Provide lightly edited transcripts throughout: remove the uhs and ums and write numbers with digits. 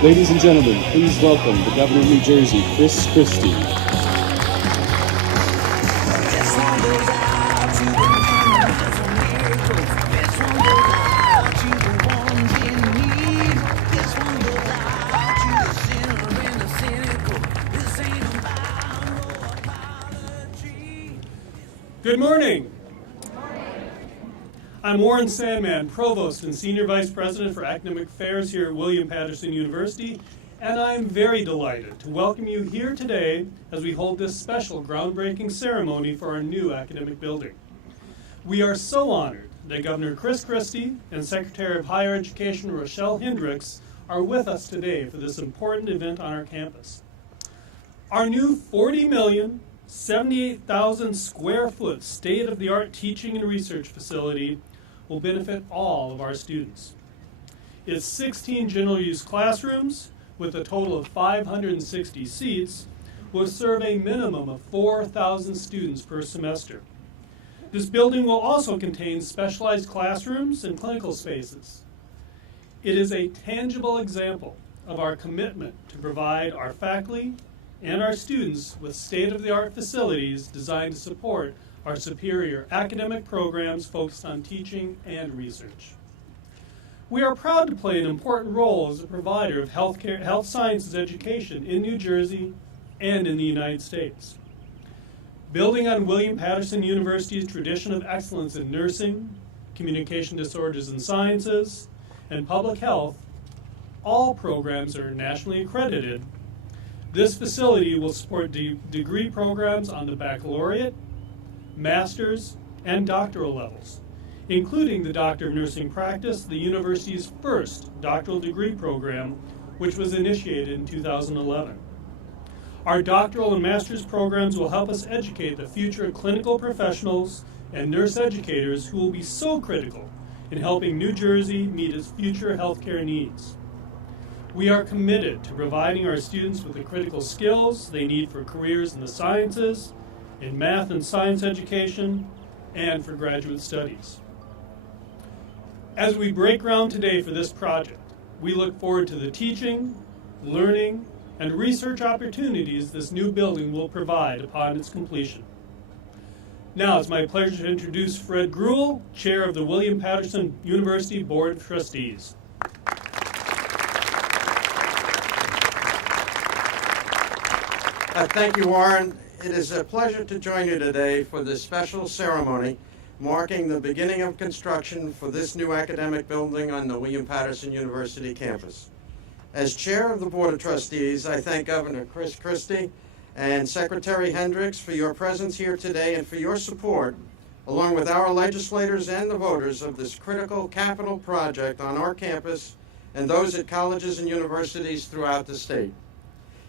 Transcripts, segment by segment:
Ladies and gentlemen, please welcome the Governor of New Jersey, Chris Christie. Good morning. I'm Warren Sandman, Provost and Senior Vice President for Academic Affairs here at William Paterson University, and I'm very delighted to welcome you here today as we hold this special groundbreaking ceremony for our new academic building. We are so honored that Governor Chris Christie and Secretary of Higher Education Rochelle Hendricks are with us today for this important event on our campus. Our new 78,000 square foot state-of-the-art teaching and research facility will benefit all of our students. Its 16 general use classrooms with a total of 560 seats will serve a minimum of 4,000 students per semester. This building will also contain specialized classrooms and clinical spaces. It is a tangible example of our commitment to provide our faculty and our students with state-of-the-art facilities designed to support our superior academic programs focused on teaching and research. We are proud to play an important role as a provider of health sciences education in New Jersey and in the United States. Building on William Paterson University's tradition of excellence in nursing, communication disorders and sciences, and public health, all programs are nationally accredited. This facility will support degree programs on the baccalaureate, master's, and doctoral levels, including the Doctor of Nursing Practice, the university's first doctoral degree program, which was initiated in 2011. Our doctoral and master's programs will help us educate the future clinical professionals and nurse educators who will be so critical in helping New Jersey meet its future healthcare needs. We are committed to providing our students with the critical skills they need for careers in the sciences, in math and science education, and for graduate studies. As we break ground today for this project, we look forward to the teaching, learning, and research opportunities this new building will provide upon its completion. Now it's my pleasure to introduce Fred Gruel, Chair of the William Paterson University Board of Trustees. Thank you, Warren. It is a pleasure to join you today for this special ceremony marking the beginning of construction for this new academic building on the William Paterson University campus. As Chair of the Board of Trustees, I thank Governor Chris Christie and Secretary Hendricks for your presence here today and for your support, along with our legislators and the voters, of this critical capital project on our campus and those at colleges and universities throughout the state.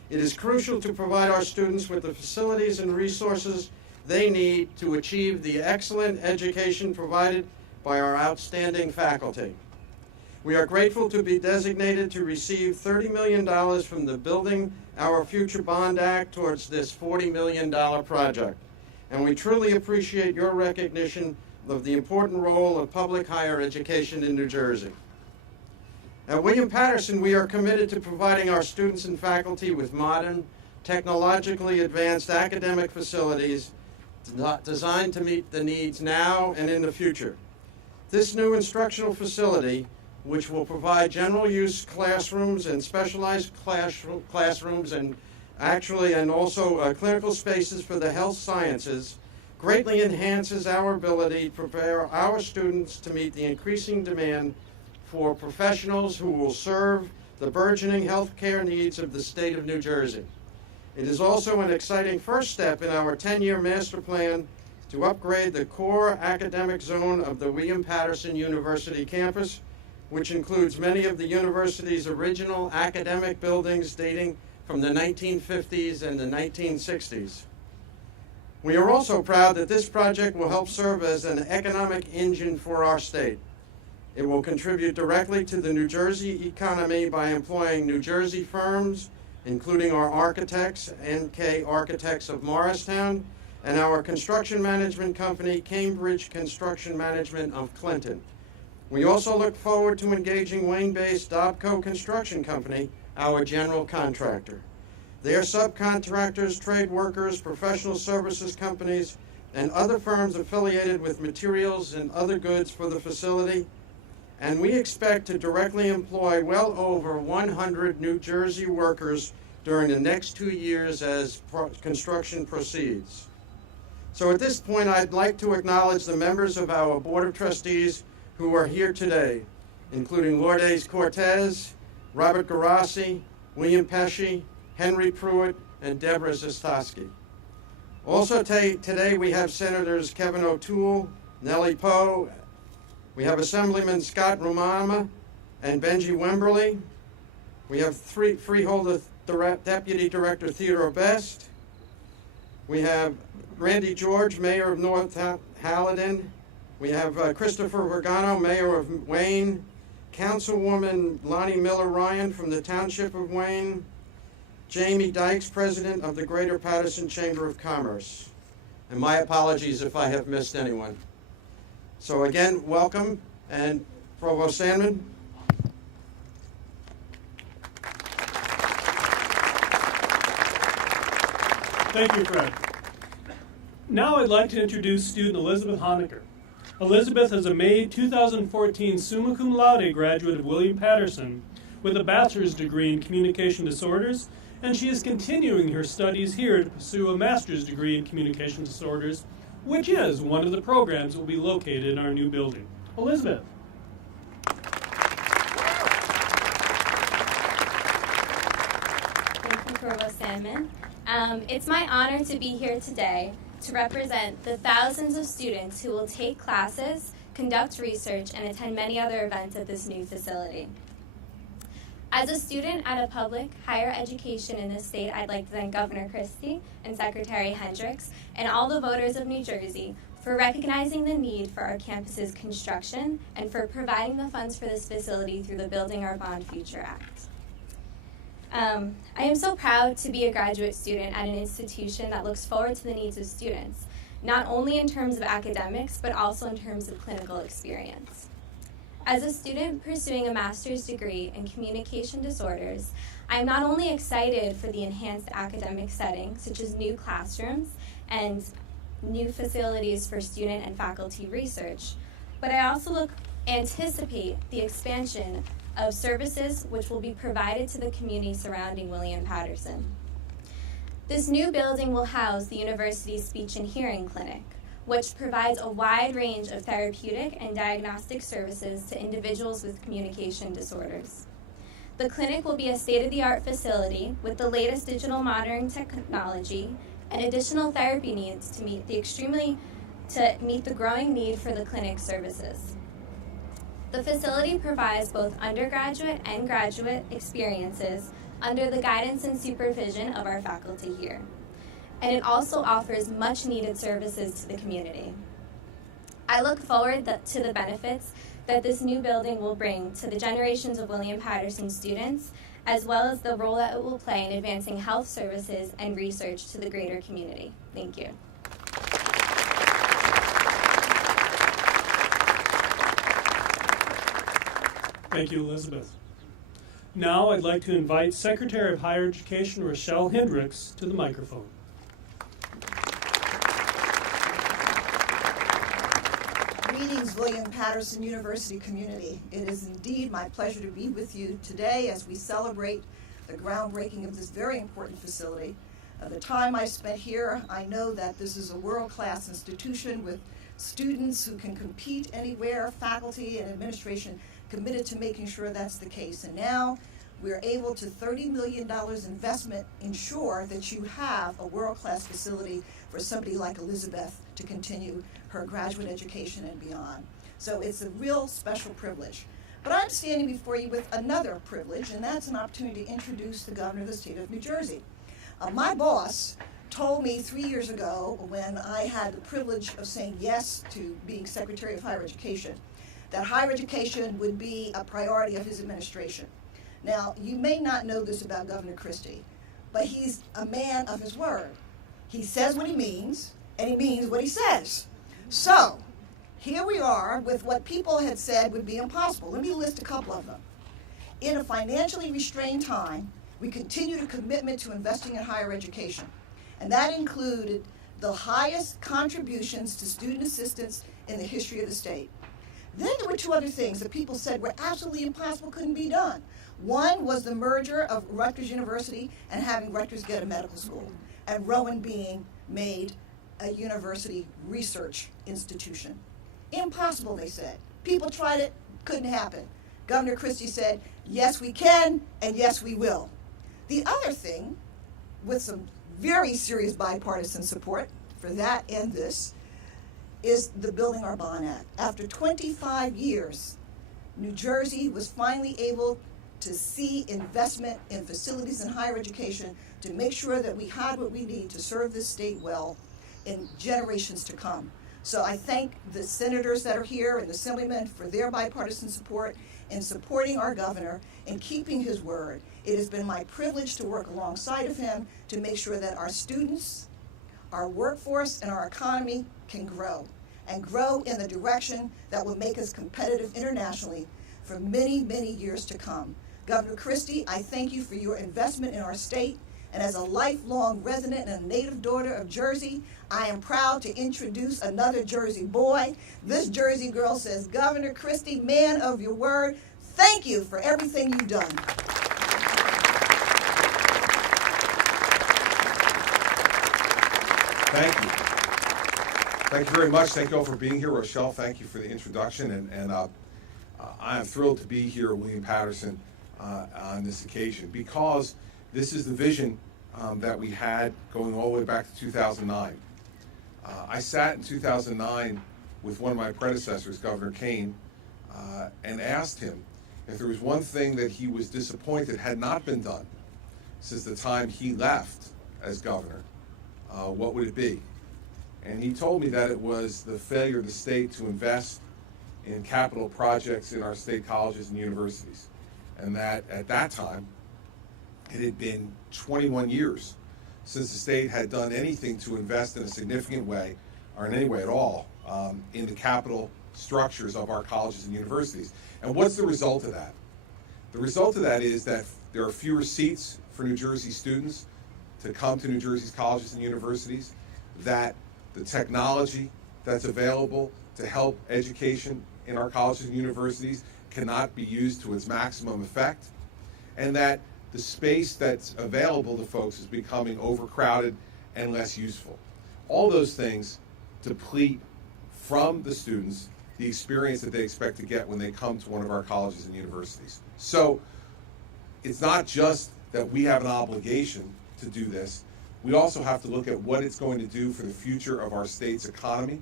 It is crucial to provide our students with the facilities and resources they need to achieve the excellent education provided by our outstanding faculty. We are grateful to be designated to receive $30 million from the Building Our Future Bond Act towards this $40 million project, and we truly appreciate your recognition of the important role of public higher education in New Jersey. At William Paterson, we are committed to providing our students and faculty with modern, technologically advanced academic facilities designed to meet the needs now and in the future. This new instructional facility, which will provide general use classrooms and specialized classrooms and also clinical spaces for the health sciences, greatly enhances our ability to prepare our students to meet the increasing demand for professionals who will serve the burgeoning healthcare needs of the state of New Jersey. It is also an exciting first step in our 10-year master plan to upgrade the core academic zone of the William Paterson University campus, which includes many of the university's original academic buildings dating from the 1950s and the 1960s. We are also proud that this project will help serve as an economic engine for our state. It will contribute directly to the New Jersey economy by employing New Jersey firms, including our architects, NK Architects of Morristown, and our construction management company, Cambridge Construction Management of Clinton. We also look forward to engaging Wayne-based Dobco Construction Company our general contractor. Their subcontractors, trade workers, professional services companies, and other firms affiliated with materials and other goods for the facility, and we expect to directly employ well over 100 New Jersey workers during the next 2 years as construction proceeds. So at this point, I'd like to acknowledge the members of our Board of Trustees who are here today, including Lourdes Cortez, Robert Garassi, William Pesci, Henry Pruitt, and Deborah Zastosky. Also today we have Senators Kevin O'Toole, Nellie Poe, we have Assemblyman Scott Romama and Benji Wemberly. We have Freeholder Deputy Director Theodore Best. We have Randy George, Mayor of North Halladen. We have Christopher Vergano, Mayor of Wayne. Councilwoman Lonnie Miller-Ryan from the Township of Wayne. Jamie Dykes, President of the Greater Paterson Chamber of Commerce. And my apologies if I have missed anyone. So again, welcome, and Provost Sandman. Thank you, Fred. Now I'd like to introduce student Elizabeth Honaker. Elizabeth is a May 2014 summa cum laude graduate of William Paterson with a bachelor's degree in communication disorders, and she is continuing her studies here to pursue a master's degree in communication disorders, which is one of the programs that will be located in our new building. Elizabeth. Thank you, Provost Sandman. It's my honor to be here today to represent the thousands of students who will take classes, conduct research, and attend many other events at this new facility. As a student at a public higher education in this state, I'd like to thank Governor Christie and Secretary Hendricks and all the voters of New Jersey for recognizing the need for our campus's construction and for providing the funds for this facility through the Building Our Bond Future Act. I am so proud to be a graduate student at an institution that looks forward to the needs of students, not only in terms of academics, but also in terms of clinical experience. As a student pursuing a master's degree in communication disorders, I'm not only excited for the enhanced academic setting, such as new classrooms and new facilities for student and faculty research, but I also anticipate the expansion of services which will be provided to the community surrounding William Paterson. This new building will house the university's speech and hearing clinic, which provides a wide range of therapeutic and diagnostic services to individuals with communication disorders. The clinic will be a state-of-the-art facility with the latest digital monitoring technology and additional therapy needs to meet the growing need for the clinic services. The facility provides both undergraduate and graduate experiences under the guidance and supervision of our faculty here. And it also offers much needed services to the community. I look forward to the benefits that this new building will bring to the generations of William Paterson students, as well as the role that it will play in advancing health services and research to the greater community. Thank you. Thank you, Elizabeth. Now I'd like to invite Secretary of Higher Education Rochelle Hendricks to the microphone. Greetings, William Paterson University community. It is indeed my pleasure to be with you today as we celebrate the groundbreaking of this very important facility. The time I spent here, I know that this is a world-class institution with students who can compete anywhere, faculty and administration committed to making sure that's the case. And now we're able to $30 million investment ensure that you have a world-class facility for somebody like Elizabeth to continue her graduate education and beyond. So it's a real special privilege. But I'm standing before you with another privilege, and that's an opportunity to introduce the governor of the state of New Jersey. My boss told me 3 years ago when I had the privilege of saying yes to being Secretary of Higher Education, that higher education would be a priority of his administration. Now, you may not know this about Governor Christie, but he's a man of his word. He says what he means, and he means what he says. So, here we are with what people had said would be impossible. Let me list a couple of them. In a financially restrained time, we continued a commitment to investing in higher education, and that included the highest contributions to student assistance in the history of the state. Then there were two other things that people said were absolutely impossible, couldn't be done. One was the merger of Rutgers University and having Rutgers get a medical school, and Rowan being made a university research institution. Impossible, they said. People tried it, couldn't happen. Governor Christie said, yes, we can, and yes, we will. The other thing, with some very serious bipartisan support for that and this, is the Building Our Bond Act. After 25 years, New Jersey was finally able to see investment in facilities in higher education to make sure that we had what we need to serve this state well in generations to come. So I thank the senators that are here and the assemblymen for their bipartisan support in supporting our governor and keeping his word. It has been my privilege to work alongside of him to make sure that our students, our workforce, and our economy can grow, and grow in the direction that will make us competitive internationally for many, many years to come. Governor Christie, I thank you for your investment in our state, and as a lifelong resident and a native daughter of Jersey, I am proud to introduce another Jersey boy. This Jersey girl says, Governor Christie, man of your word, thank you for everything you've done. Thank you. Thank you very much. Thank you all for being here. Rochelle, thank you for the introduction. And I am thrilled to be here at William Paterson on this occasion, because this is the vision that we had going all the way back to 2009. I sat in 2009 with one of my predecessors, Governor Kane, and asked him if there was one thing that he was disappointed had not been done since the time he left as governor, what would it be? And he told me that it was the failure of the state to invest in capital projects in our state colleges and universities. And that at that time, it had been 21 years since the state had done anything to invest in a significant way, or in any way at all, in the capital structures of our colleges and universities. And what's the result of that? The result of that is that there are fewer seats for New Jersey students to come to New Jersey's colleges and universities, that the technology that's available to help education in our colleges and universities cannot be used to its maximum effect, and that the space that's available to folks is becoming overcrowded and less useful. All those things deplete from the students the experience that they expect to get when they come to one of our colleges and universities. So it's not just that we have an obligation to do this, we also have to look at what it's going to do for the future of our state's economy,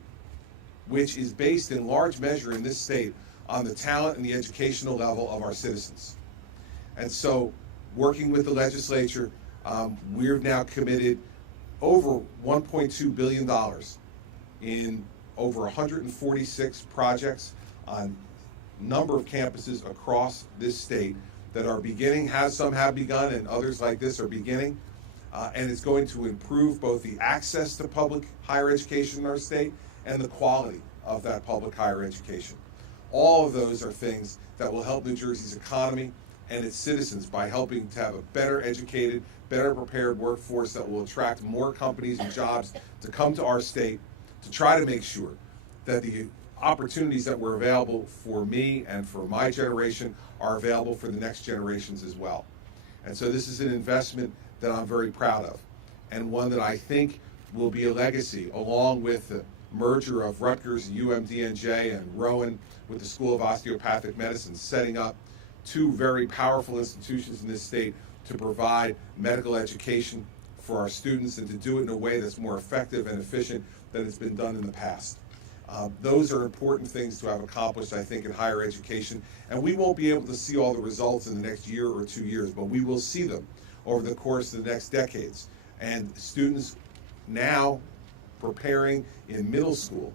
which is based in large measure in this state on the talent and the educational level of our citizens. And so, working with the legislature, we've now committed over $1.2 billion in over 146 projects on a number of campuses across this state that are beginning, some have begun, and others like this are beginning. And it's going to improve both the access to public higher education in our state and the quality of that public higher education. All of those are things that will help New Jersey's economy and its citizens by helping to have a better educated, better prepared workforce that will attract more companies and jobs to come to our state to try to make sure that the opportunities that were available for me and for my generation are available for the next generations as well. And so this is an investment that I'm very proud of, and one that I think will be a legacy, along with the merger of Rutgers and UMDNJ and Rowan with the School of Osteopathic Medicine, setting up two very powerful institutions in this state to provide medical education for our students and to do it in a way that's more effective and efficient than it's been done in the past. Those are important things to have accomplished, I think, in higher education, and we won't be able to see all the results in the next year or 2 years, but we will see them over the course of the next decades. And students now preparing in middle school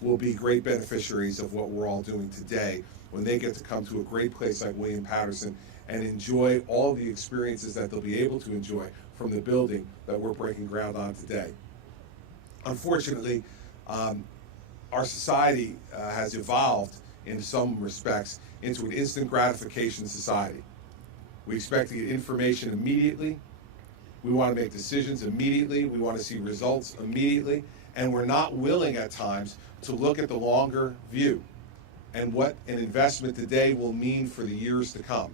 will be great beneficiaries of what we're all doing today when they get to come to a great place like William Paterson and enjoy all the experiences that they'll be able to enjoy from the building that we're breaking ground on today. Unfortunately, our society has evolved in some respects, into an instant gratification society. We expect to get information immediately. We want to make decisions immediately. We want to see results immediately. And we're not willing at times to look at the longer view and what an investment today will mean for the years to come.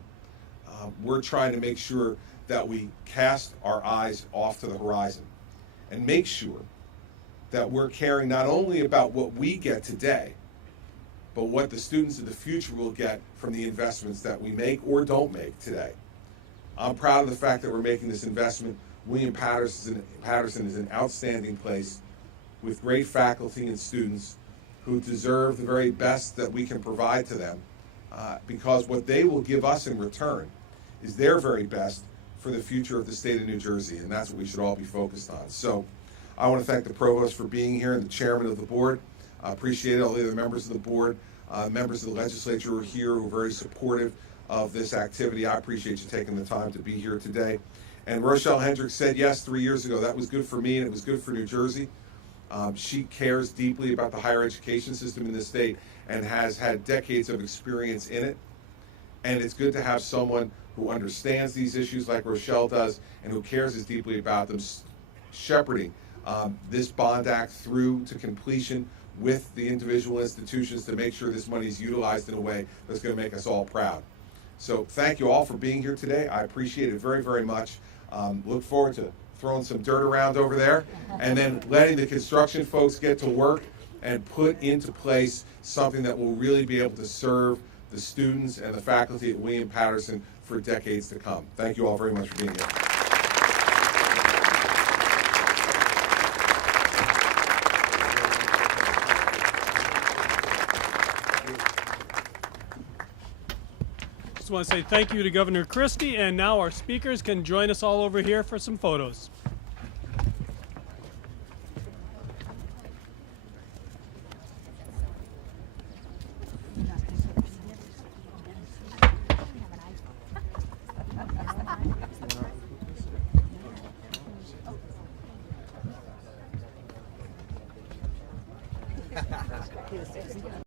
We're trying to make sure that we cast our eyes off to the horizon and make sure that we're caring not only about what we get today, but what the students of the future will get from the investments that we make or don't make today. I'm proud of the fact that we're making this investment. William Paterson is an outstanding place with great faculty and students who deserve the very best that we can provide to them, because what they will give us in return is their very best for the future of the state of New Jersey, and that's what we should all be focused on. So I want to thank the provost for being here and the chairman of the board. I appreciate it. All the other members of the board, members of the legislature who are here, who are very supportive of this activity. I appreciate you taking the time to be here today. And Rochelle Hendricks said yes 3 years ago. That was good for me and it was good for New Jersey. She cares deeply about the higher education system in this state and has had decades of experience in it. And it's good to have someone who understands these issues like Rochelle does and who cares as deeply about them, shepherding this bond act through to completion with the individual institutions to make sure this money is utilized in a way that's going to make us all proud. So thank you all for being here today. I appreciate it very, very much. Look forward to throwing some dirt around over there and then letting the construction folks get to work and put into place something that will really be able to serve the students and the faculty at William Paterson for decades to come. Thank you all very much for being here. Just want to say thank you to Governor Christie, and now our speakers can join us all over here for some photos.